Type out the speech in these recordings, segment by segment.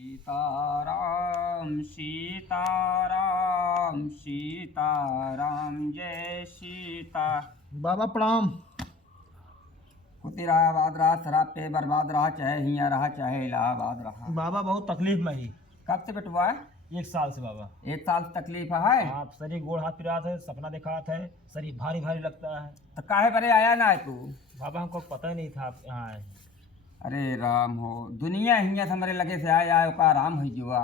सीताराम सीताराम सीताराम जय सीता। बाबा प्रणाम। खुशी रहा आबाद रहा, शराब पे बर्बाद रहा, चाहे हिया रहा चाहे इलाहाबाद रहा। बाबा बहुत तकलीफ में ही। कब से बेटुआ है? 1 साल से बाबा। 1 साल से तकलीफ है? आप शरीर गोड़ हाथ पिरात है, सपना दिखात है, शरीर भारी भारी लगता है। तो काहे बरे आया ना है तू? बाबा हमको पता ही नहीं था आप यहाँ आए। अरे राम हो, दुनिया हिया से हमारे लगे से आया का राम हो जुआ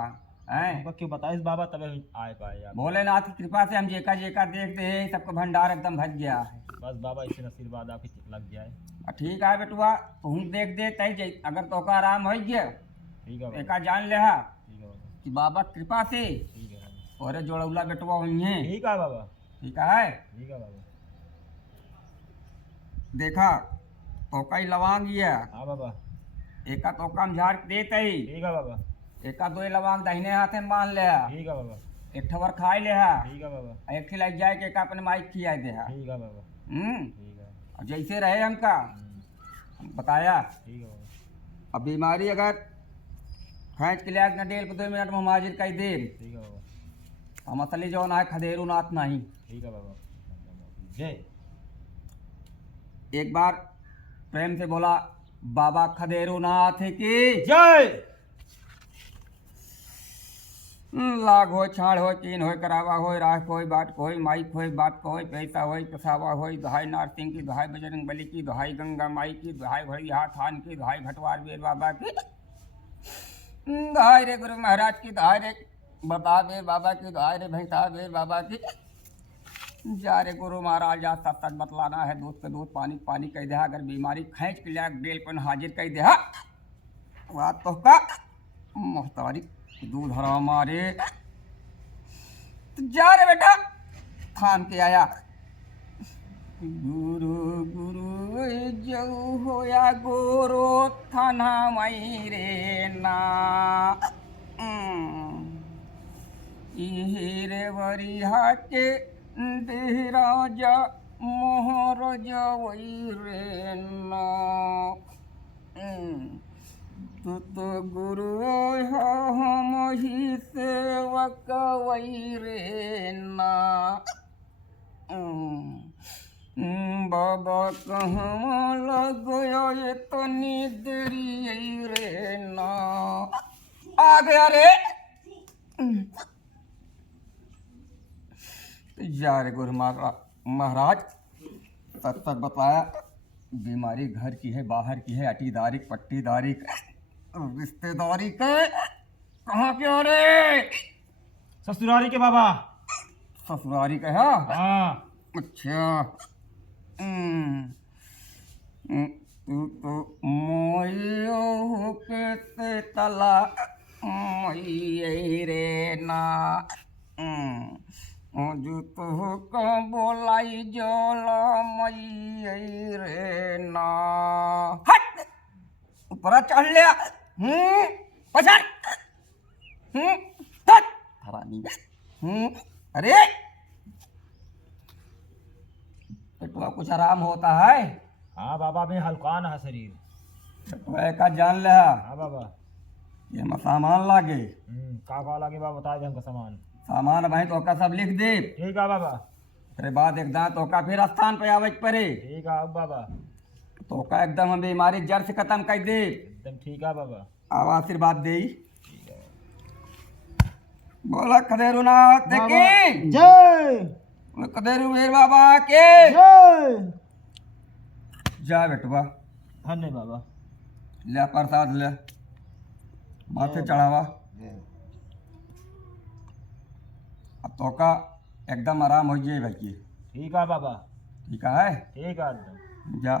है। हमको क्यों बताइस बाबा, तबे आए पाए आप। भोलेनाथ की कृपा से हम जेका जेका देखते हैं सबका भंडार एकदम भज गया है। बस बाबा इसी आशीर्वाद आपकी लग जाए। ठीक है बेटुआ, तू देख दे तय अगर तो का आराम हो गया ठीक है बाबा। एका जान ले हा ठीक है बाबा। कि बाबा कृपा से ठीक है बाबा। और जोड़ौला बेटुआ हुई है। ठीक है बाबा। ठीक है, ठीक है बाबा। देखा तो कई लवांग ये हाँ बाबा। एका तो काम झाड़ के देते ही, ठीक है बाबा। एका दो लवांग दाहिने हाथे में बांध ले हा, ठीक है बाबा। एक ठवर खाई ले हा, ठीक है बाबा। एक खिलाई जाए के एका अपने माइक खिया दे हा। ठीक है बाबा। ठीक है। और जैसे रहे हमका बताया। ठीक है बाबा। अब बीमारी अगर खैंच के लिया न डेल को 2 मिनट में माजिर कई देर ठीक है बाबा। हम असली जो ना खदेरू नाथ नहीं। ठीक है बाबा। जय। एक बार प्रेम से बोला बाबा खदेरू नाथ की जय। लाग हो छाड़ हो चीन हो करावा हो राख हो बाट कोई माइक हो बात को पैसा हो कसावा हो दुहाई नारसिंह की दुहाई बजरंग बली की दुहाई गंगा माई की दुहाई भड़िया थान की दुहाई भटवार वीर बाबा की दुहाई रे गुरु महाराज की दुहाई रे बता वीर बाबा की दुहाई रे भैंसा वीर बाबा की। जा रे गुरु महाराज जा सच सच बतलाना है, दूध पे दूध पानी पानी कह दे, अगर बीमारी खींच के लिया डेल पर हाजिर कह दे बात तो का मुख्तारी दूध हरा मारे। तो जा रे बेटा थाम के आया गुरु गुरु जो होया गोरो थाना मई रे ना रे वरिहा के देहराजा मोहर जवई रे ना तू तो गुरु हम ही सेवक वही रे ना बाबा कहाँ लग गया तो निदरी रे ना आ गया रे। जा रे गुरु महाराज सच सच बताया, बीमारी घर की है बाहर की है, अटीदारी पट्टीदारी रिश्तेदारी के कहाँ के हो रे? ससुरारी के बाबा। ससुरारी के है? हाँ। अच्छा तू तो मोयो के से तला मोई रे ना जो तो को बोलाई जोला मई रे ना हट ऊपर चढ़ लिया पछाड़ हरामी अरे पेटुआ कुछ आराम होता है? हाँ बाबा में हल्का ना है शरीर। पेटुआ का जान ले। हाँ बाबा। ये में सामान लागे का लागे बाबा बता दे हमका सामान भाई तो का सब लिख दे। ठीक है बाबा। फिर बाद एकदम तो का फिर स्थान पे आवे पड़े। ठीक है बाबा। तो का एकदम हम बीमारी जड़ से खत्म कर दे। एकदम ठीक है बाबा। आवा आशीर्वाद दे। बोला खदेरुनाथ की जय। कदेरू वीर बाबा के जय। जा बेटवा धन्य बाबा। ले प्रसाद ले माथे चढ़ावा। अब तो का एकदम आराम हो जाए भाई। ठीक है बाबा। ठीक है ठीक है एकदम। जा।